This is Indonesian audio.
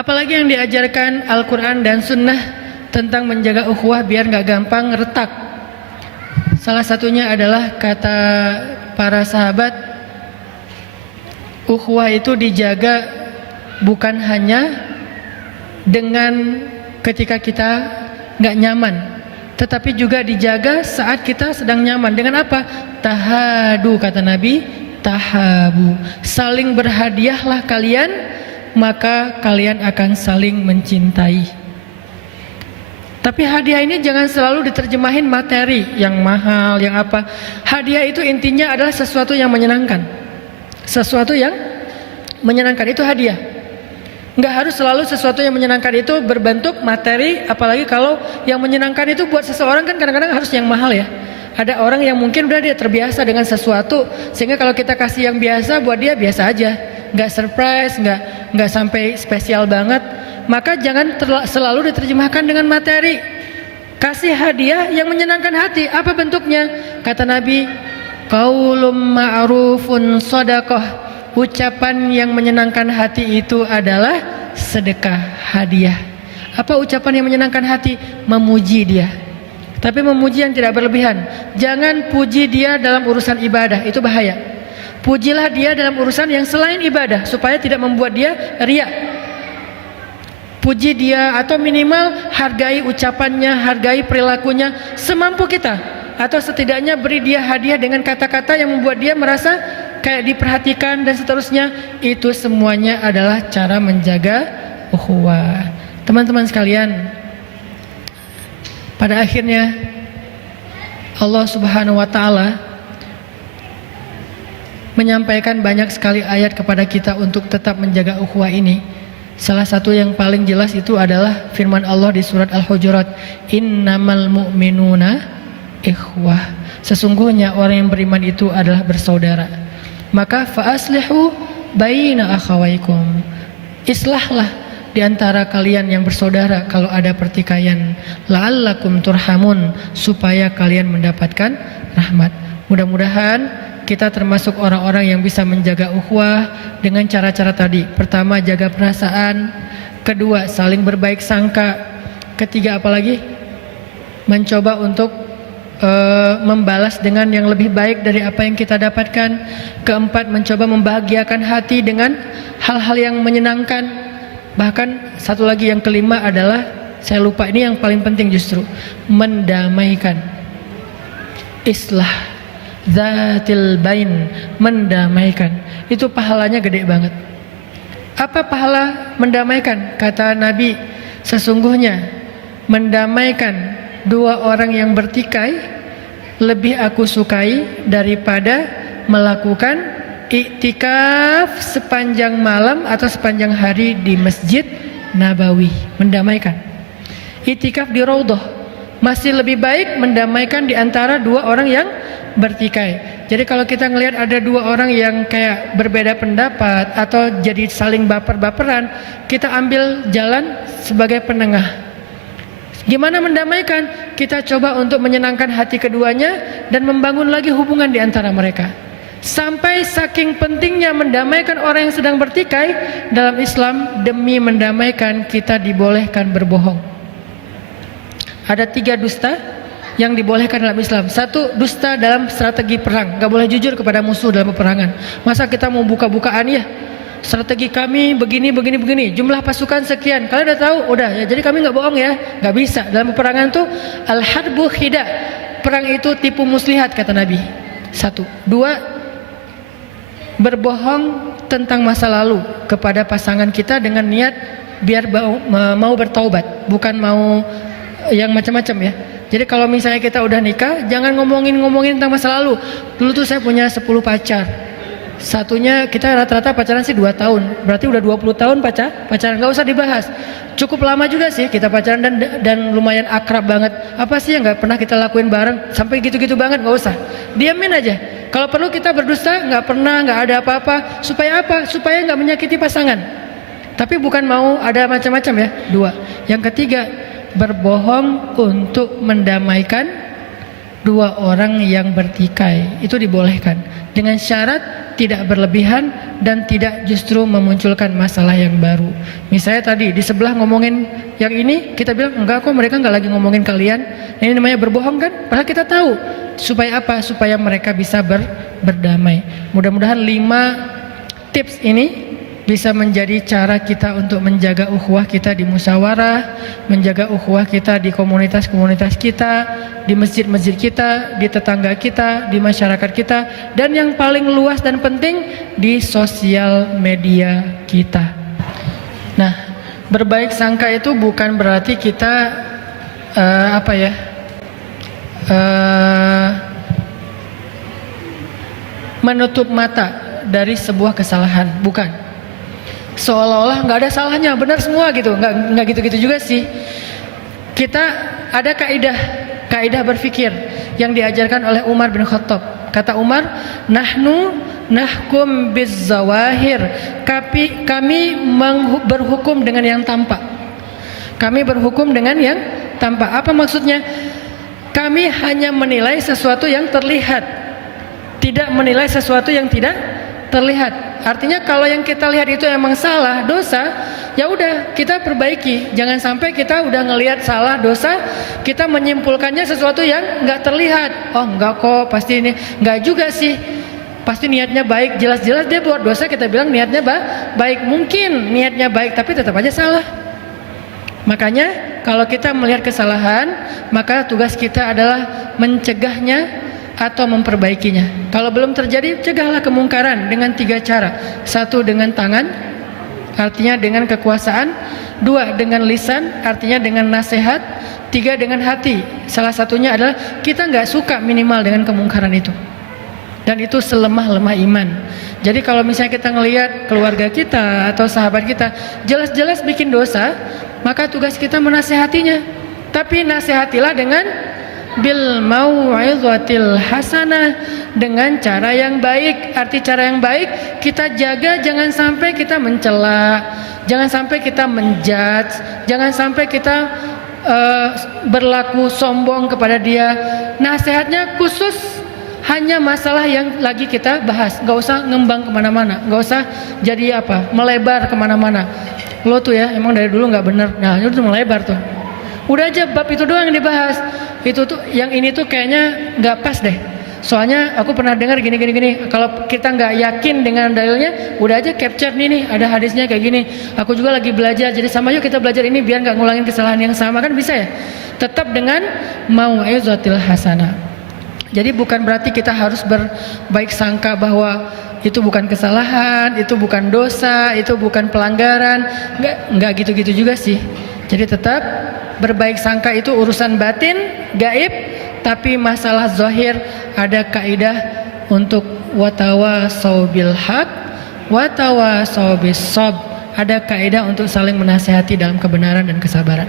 Apalagi yang diajarkan Al-Quran dan Sunnah tentang menjaga ukhuwah biar gak gampang retak. Salah satunya adalah kata para sahabat, ukhuwah itu dijaga bukan hanya dengan ketika kita gak nyaman, tetapi juga dijaga saat kita sedang nyaman. Dengan apa? Tahadu, kata Nabi, tahabu. Saling berhadiahlah kalian, maka kalian akan saling mencintai. Tapi hadiah ini jangan selalu diterjemahin materi yang mahal, yang apa. Hadiah itu intinya adalah sesuatu yang menyenangkan. Sesuatu yang menyenangkan itu hadiah. Nggak harus selalu sesuatu yang menyenangkan itu berbentuk materi, apalagi kalau yang menyenangkan itu buat seseorang kan kadang-kadang harus yang mahal ya. Ada orang yang mungkin udah dia terbiasa dengan sesuatu, sehingga kalau kita kasih yang biasa buat dia biasa aja, nggak surprise, nggak sampai spesial banget. Maka jangan selalu diterjemahkan dengan materi. Kasih hadiah yang menyenangkan hati. Apa bentuknya? Kata Nabi, qaulum ma'rufun shadaqah. Ucapan yang menyenangkan hati itu adalah sedekah, hadiah. Apa ucapan yang menyenangkan hati? Memuji dia. Tapi memuji yang tidak berlebihan. Jangan puji dia dalam urusan ibadah, itu bahaya. Pujilah dia dalam urusan yang selain ibadah, supaya tidak membuat dia riya. Puji dia atau minimal hargai ucapannya, hargai perilakunya semampu kita. Atau setidaknya beri dia hadiah dengan kata-kata yang membuat dia merasa kayak diperhatikan dan seterusnya. Itu semuanya adalah cara menjaga ukhuwah. Teman-teman sekalian, pada akhirnya Allah Subhanahu wa taala menyampaikan banyak sekali ayat kepada kita untuk tetap menjaga ukhuwah ini. Salah satu yang paling jelas itu adalah firman Allah di surat Al-Hujurat, innamal mu'minuna ikhwah. Sesungguhnya orang yang beriman itu adalah bersaudara. Maka fa'aslihu baina akhawaikum. Islahlah di antara kalian yang bersaudara kalau ada pertikaian, la'allakum turhamun, supaya kalian mendapatkan rahmat. Mudah-mudahan kita termasuk orang-orang yang bisa menjaga ukhuwah dengan cara-cara tadi. Pertama, jaga perasaan. Kedua, saling berbaik sangka. Ketiga, apalagi? Mencoba untuk membalas dengan yang lebih baik dari apa yang kita dapatkan. Keempat, mencoba membahagiakan hati dengan hal-hal yang menyenangkan. Bahkan satu lagi yang kelima adalah, saya lupa, ini yang paling penting justru, mendamaikan. Islah Zatil bain, mendamaikan. Itu pahalanya gede banget. Apa pahala mendamaikan? Kata Nabi, sesungguhnya mendamaikan dua orang yang bertikai lebih aku sukai daripada melakukan iktikaf sepanjang malam atau sepanjang hari di Masjid Nabawi. Mendamaikan. Iktikaf di Raudhah masih lebih baik mendamaikan di antara dua orang yang bertikai. Jadi kalau kita ngelihat ada dua orang yang kayak berbeda pendapat atau jadi saling baper-baperan, kita ambil jalan sebagai penengah. Gimana mendamaikan? Kita coba untuk menyenangkan hati keduanya dan membangun lagi hubungan di antara mereka. Sampai saking pentingnya mendamaikan orang yang sedang bertikai, dalam Islam demi mendamaikan kita dibolehkan berbohong. Ada 3 dusta yang dibolehkan dalam Islam. 1, dusta dalam strategi perang. Gak boleh jujur kepada musuh dalam peperangan. Masa kita mau buka-bukaan ya, strategi kami begini, jumlah pasukan sekian, kalian udah tahu, udah ya, jadi kami gak bohong ya. Gak bisa. Dalam peperangan tuh al-harbu khida, perang itu tipu muslihat, kata Nabi. 1. 2, berbohong tentang masa lalu kepada pasangan kita dengan niat biar mau bertaubat, bukan mau yang macam-macam ya. Jadi kalau misalnya kita udah nikah, jangan ngomongin tentang masa lalu. Dulu tuh saya punya 10 pacar. Satunya, kita rata-rata pacaran sih 2 tahun. Berarti udah 20 tahun pacaran, gak usah dibahas. Cukup lama juga sih kita pacaran dan lumayan akrab banget. Apa sih yang gak pernah kita lakuin bareng? Sampai gitu-gitu banget, gak usah. Diamin aja. Kalau perlu kita berdusta, gak pernah, gak ada apa-apa. Supaya apa? Supaya gak menyakiti pasangan. Tapi bukan mau ada macam-macam ya. 2. Yang ketiga, berbohong untuk mendamaikan dua orang yang bertikai, itu dibolehkan dengan syarat tidak berlebihan dan tidak justru memunculkan masalah yang baru. Misalnya tadi di sebelah ngomongin yang ini, kita bilang enggak kok, mereka enggak lagi ngomongin kalian, ini namanya berbohong kan? Padahal kita tahu. Supaya apa? Supaya mereka bisa berdamai. Mudah-mudahan 5 tips ini bisa menjadi cara kita untuk menjaga ukhuwah kita di musyawarah, menjaga ukhuwah kita di komunitas-komunitas kita, di masjid-masjid kita, di tetangga kita, di masyarakat kita, dan yang paling luas dan penting di sosial media kita. Nah, berbaik sangka itu bukan berarti kita menutup mata dari sebuah kesalahan, bukan. Seolah-olah nggak ada salahnya, benar semua gitu, nggak gitu-gitu juga sih. Kita ada kaidah berpikir yang diajarkan oleh Umar bin Khattab. Kata Umar, nahnu nahkum bizzawahir, kami berhukum dengan yang tampak. Kami berhukum dengan yang tampak. Apa maksudnya? Kami hanya menilai sesuatu yang terlihat, tidak menilai sesuatu yang tidak terlihat. Artinya kalau yang kita lihat itu emang salah, dosa, ya udah kita perbaiki. Jangan sampai kita udah ngelihat salah, dosa, kita menyimpulkannya sesuatu yang nggak terlihat. Oh enggak kok, pasti ini nggak juga sih. Pasti niatnya baik, jelas-jelas dia buat dosa, kita bilang niatnya baik. Mungkin niatnya baik tapi tetap aja salah. Makanya kalau kita melihat kesalahan, maka tugas kita adalah mencegahnya atau memperbaikinya. Kalau belum terjadi, cegahlah kemungkaran dengan 3 cara. 1, dengan tangan, artinya dengan kekuasaan. 2, dengan lisan, artinya dengan nasihat. 3, dengan hati. Salah satunya adalah kita nggak suka minimal dengan kemungkaran itu. Dan itu selemah-lemah iman. Jadi kalau misalnya kita ngelihat keluarga kita atau sahabat kita jelas-jelas bikin dosa, maka tugas kita menasehatinya. Tapi nasihatilah dengan bil mau'izatil hasanah, dengan cara yang baik. Arti cara yang baik, kita jaga jangan sampai kita mencela, jangan sampai kita menjudge, jangan sampai kita berlaku sombong kepada dia. Nasihatnya khusus hanya masalah yang lagi kita bahas, nggak usah ngembang kemana-mana, nggak usah jadi melebar kemana-mana. Lo tuh ya emang dari dulu nggak bener, nah itu melebar tuh. Udah aja bab itu doang yang dibahas. Itu tuh yang ini tuh kayaknya nggak pas deh. Soalnya aku pernah dengar gini. Kalau kita nggak yakin dengan dalilnya, udah aja capture nih ada hadisnya kayak gini. Aku juga lagi belajar, jadi sama yuk kita belajar ini biar nggak ngulangin kesalahan yang sama, kan bisa ya. Tetap dengan mau'izatil hasanah. Jadi bukan berarti kita harus berbaik sangka bahwa itu bukan kesalahan, itu bukan dosa, itu bukan pelanggaran. Nggak gitu-gitu juga sih. Jadi tetap berbaik sangka itu urusan batin, gaib, tapi masalah zahir ada kaidah untuk watawasau bil haq, watawasau bis sabr. Ada kaidah untuk saling menasihati dalam kebenaran dan kesabaran.